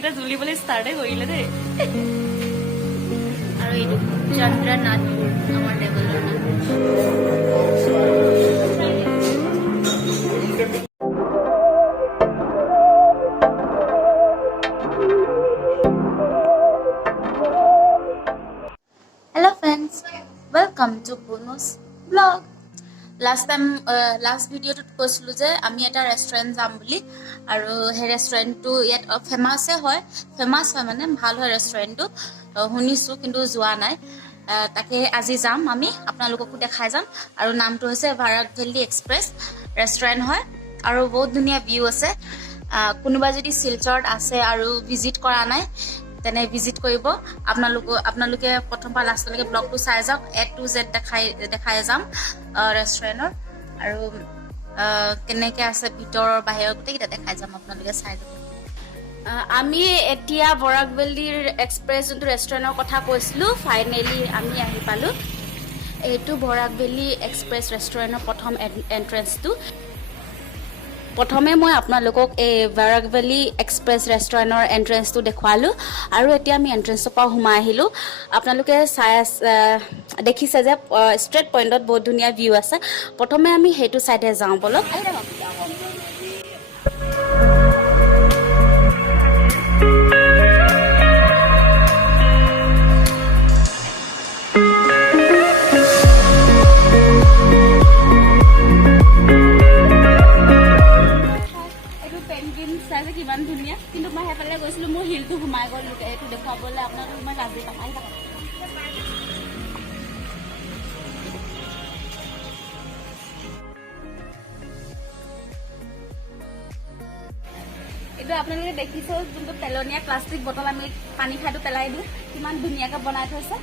এইকেইটা জ্বলিবলৈ ষ্টাৰ্টে কৰিলে দেই। আৰু এইটো চন্দ্ৰনাথপুৰ আমাৰ টেবলৰ নাম। Hello friends, welcome to Punu's vlog. Last video to কৈছিলো যে আমি এটা ৰেষ্টুৰেণ্ট যাম বুলি আৰু সেই ৰেষ্টুৰেণ্টটো ইয়াত ফেমাছ হয় মানে ভাল হয় ৰেষ্টুৰেণ্টটো শুনিছো কিন্তু যোৱা নাই তাকে আজি যাম আমি আপোনালোককো দেখাই যাম আৰু নামটো হৈছে বাৰাক ভেলী এক্সপ্ৰেছ ৰেষ্টুৰেণ্ট হয় আৰু বহুত ধুনীয়া ভিউ আছে কোনোবা যদি শিলচৰত আছে আৰু ভিজিট কৰা নাই তেনে ভিজিট কৰিব আপোনালোকে প্ৰথম পৰা লাষ্টলৈকে ব্লগটো চাই যাওক A to Z দেখাই যাম ৰেষ্টুৰেণ্টৰ আৰু কেনেকৈ আছে ভিতৰৰ বাহিৰৰ গোটেইকেইটা দেখাই যাম আপোনালোকে চাই যাব আমি এতিয়া বৰাক ভেলীৰ এক্সপ্ৰেছ যোনটো ৰেষ্টুৰেণ্টৰ কথা কৈছিলোঁ ফাইনেলি আমি আহি পালোঁ এইটো বৰাক ভেলী এক্সপ্ৰেছ ৰেষ্টুৰেণ্টৰ প্ৰথম এণ্ট্ৰেঞ্চটো প্ৰথমে মই আপোনালোকক এই বাৰাক ভেলী এক্সপ্ৰেছ ৰেষ্টুৰেণ্টৰ এণ্ট্ৰেঞ্চটো দেখুৱালোঁ আৰু এতিয়া আমি এণ্ট্ৰেঞ্চৰ পৰা সোমাই আহিলোঁ আপোনালোকে দেখিছে যে ষ্ট্ৰেট পইণ্টত বহুত ধুনীয়া ভিউ আছে প্ৰথমে আমি সেইটো ছাইডে যাওঁ বলক কিমান ধুনীয়া কিন্তু মই সেইফালে গৈছিলোঁ মোৰ হিলটো সোমাই গ'ল এইটো দেখুৱাবলৈ আপোনালোকক মই কাজি কামাই থাকোঁ এইটো আপোনালোকে দেখিছে যোনটো পেলনীয়া প্লাষ্টিক বটল আমি পানী খাইটো পেলাই দিওঁ কিমান ধুনীয়াকৈ বনাই থৈছে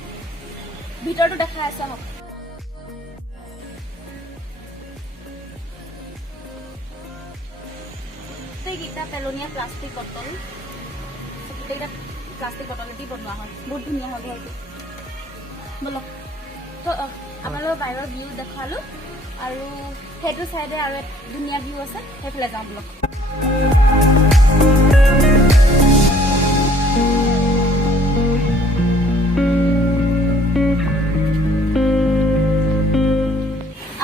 ভিতৰটো দেখাই আছে হওক গোটেইকেইটা পেলনীয়া প্লাষ্টিক বটল গোটেইকেইটা প্লাষ্টিক বটলেদি বনোৱা হয় বহুত ধুনীয়া হয় ঘৰটো বলক তো আপোনালোকৰ বাহিৰৰ ভিউ দেখালোঁ আৰু সেইটো চাইডে আৰু এক ধুনীয়া ভিউ আছে সেইফালে যাওঁ বলক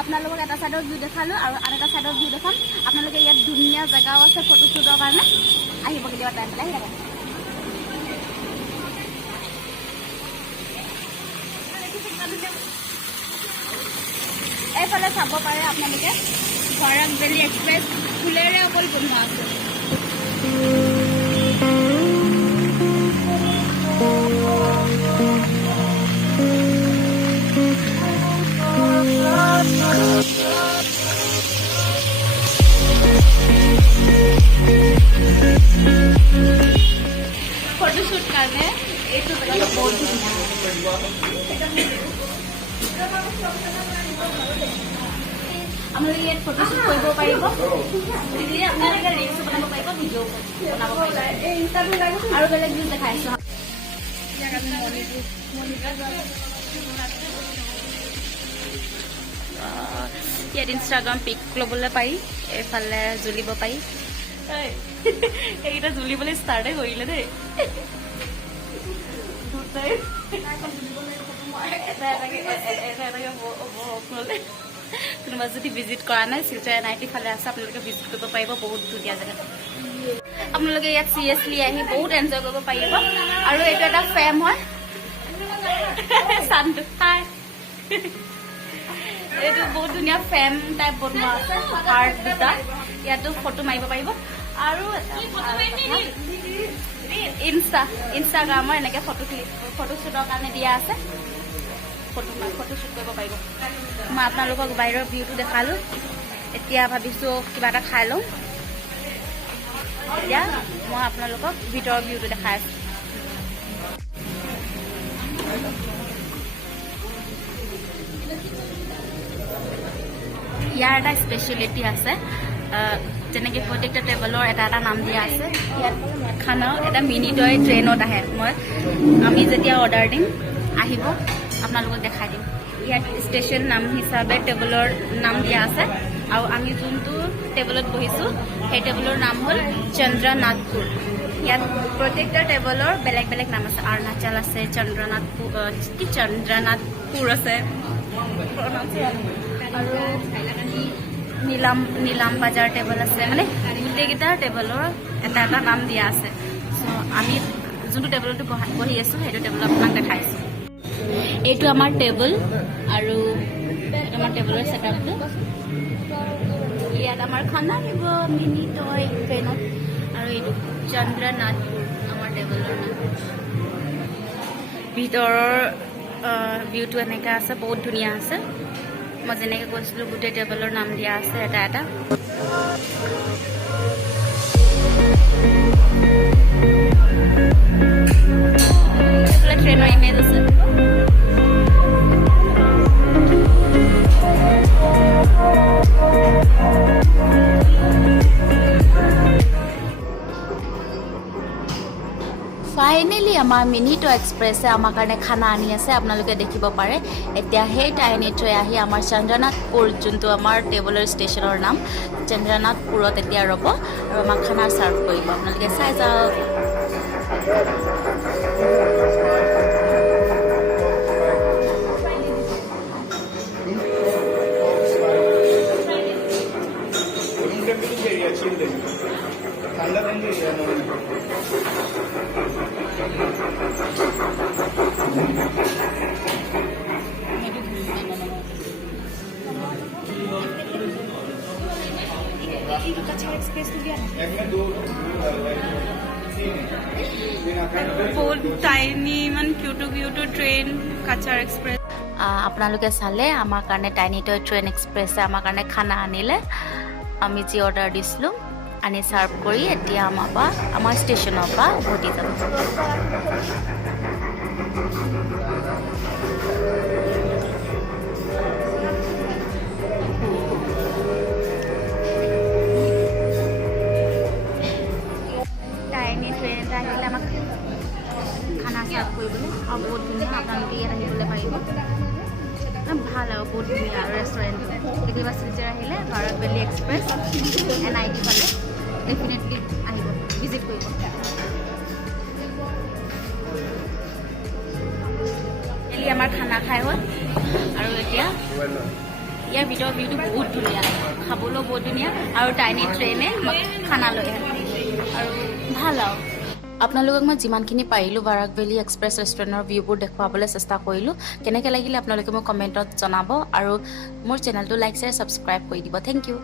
আপোনালোকক এটা চাইডৰ ভিউ দেখালোঁ আৰু আন এটা চাইডৰ ভিউ দেখাম আপোনালোকে ইয়াত ধুনীয়া জেগাও আছে ফটো শ্বুটৰ কাৰণে আহিব কেতিয়াবা টাইম পেলাই আহি এইফালে চাব পাৰে আপোনালোকে বাৰাক ভেলী এক্সপ্ৰেছ ফুলেৰে অকল বনোৱা আছে ফটোশ্বুট কাৰণে এইটো জেগাটো বহুত ধুনীয়া আপোনালোকে ইয়াত ফটোশ্বুট কৰিব পাৰিব আপোনালোকে ৰিলছ বনাব পাৰিব ভিডিঅ' বনাব পাৰিব আৰু বেলেগ ভিউ দেখাইছোঁ ইয়াত ইনষ্টাগ্ৰাম পিক ল'বলৈ পাৰি এইফালে জ্বলিব পাৰি এইকেইটা জ্বলিবলৈ ষ্টাৰ্টে কৰিলে দেই কোনোবা যদি ভিজিট কৰা নাই শিলচৰ NIT ফালে আছে আপোনালোকে ভিজিট কৰিব পাৰিব বহুত ধুনীয়া জেগা আপোনালোকে ইয়াত চিৰিয়াছলি আহি বহুত এনজয় কৰিব পাৰিব আৰু এইটো এটা ফ্ৰেম হয় চানটো খাই এইটো বহুত ধুনীয়া ফ্ৰেম টাইপ বনোৱা আছে হাৰ্ট দুটা ইয়াতো ফটো মাৰিব পাৰিব আৰু ইনষ্টাগ্ৰামৰ এনেকৈ ফটোশ্বুটৰ কাৰণে দিয়া আছে ফটোশ্বুট কৰিব পাৰিব মই আপোনালোকক বাহিৰৰ ভিউটো দেখালোঁ এতিয়া ভাবিছোঁ কিবা এটা খাই লওঁ এতিয়া মই আপোনালোকক ভিতৰৰ ভিউটো দেখাই আছোঁ ইয়াৰ এটা স্পেচিয়েলিটি আছে যেনেকৈ প্ৰত্যেকটা টেবলৰ এটা নাম দিয়া আছে ইয়াত খানাও এটা মিনিটৰ ট্ৰেইনত আহে আমি যেতিয়া অৰ্ডাৰ দিম আহিব আপোনালোকক দেখাই দিম ইয়াত স্পেচিয়েল নাম হিচাপে টেবলৰ নাম দিয়া আছে আৰু আমি যোনটো টেবলত বহিছোঁ সেই টেবলৰ নাম হ'ল চন্দ্ৰনাথপুৰ ইয়াত প্ৰত্যেকটা টেবলৰ বেলেগ বেলেগ নাম আছে অৰুণাচল আছে চন্দ্ৰনাথপুৰ আছে আৰু নীলাম বাজাৰ টেবল আছে মানে গোটেইকেইটা টেবলৰ এটা এটা নাম দিয়া আছে চ' আমি যোনটো টেবলতো বহি আছোঁ সেইটো টেবল আপোনাক দেখাইছোঁ এইটো আমাৰ টেবল আৰু আমাৰ টেবলৰ ছেটআপটো ইয়াত আমাৰ খানা দিব মিনি টয় ট্ৰেইনত আৰু এইটো চন্দ্ৰনাথপুৰ আমাৰ টেবলৰ নাম ভিতৰৰ ভিউটো এনেকৈ আছে বহুত ধুনীয়া আছে মই যেনেকৈ কৈছিলোঁ গোটেই টেবলৰ নাম দিয়া আছে এটা এটা এইফালে ট্ৰেইনৰ ইমেজ আছে ফাইনেলি আমাৰ মিনি টয় এক্সপ্ৰেছে আমাৰ কাৰণে খানা আনি আছে আপোনালোকে দেখিব পাৰে এতিয়া সেই টাইনি ট্ৰে আহি আমাৰ চন্দ্ৰনাথপুৰ যোনটো আমাৰ টেবলৰ ষ্টেচনৰ নাম চন্দ্ৰনাথপুৰত এতিয়া ৰ'ব আৰু আমাক খানা ছাৰ্ভ কৰিব আপোনালোকে চাই যাওক বহুত টাইনি ইমান কিউটো ট্ৰেইন কাছাৰ এক্সপ্ৰেছ আপোনালোকে চালে আমাৰ কাৰণে টাইনি টয় ট্ৰেইন এক্সপ্ৰেছে আমাৰ কাৰণে খানা আনিলে আমি যি অৰ্ডাৰ দিছিলোঁ আনি ছাৰ্ভ কৰি এতিয়া আমাৰ ষ্টেচনৰ পৰা উভতি যাব টাইনি ট্ৰেইন এটা আহিলে আমাক খানা ছাৰ্ভ কৰিবলৈ আৰু বহুত ধুনীয়া আপোনালোকে ইয়াত আহিবলৈ পাৰিব ভাল আৰু বহুত ধুনীয়া ৰেষ্টুৰেণ্টটো কেতিয়াবা শিলচৰ আহিলে ভাৰত ভেলী এক্সপ্ৰেছ NIT ফালে ডেফিনেটলি আহিব ভিজিট কৰিব ডেইলি আমাৰ খানা খাই হ'ল আৰু এতিয়া ইয়াৰ ভিতৰৰ ভিউটো বহুত ধুনীয়া খাবলৈও বহুত ধুনীয়া আৰু টাইনি ট্ৰেইনে খানা লৈ আহে আৰু ভাল আৰু আপোনালোকক মই যিমানখিনি পাৰিলোঁ বাৰাক ভেলী এক্সপ্ৰেছ ৰেষ্টুৰেণ্টৰ ভিউবোৰ দেখুৱাবলৈ চেষ্টা কৰিলোঁ কেনেকৈ লাগিলে আপোনালোকে মোক কমেণ্টত জনাব আৰু মোৰ চেনেলটো লাইক শ্বেয়াৰ ছাবস্ক্ৰাইব কৰি দিব থেংক ইউ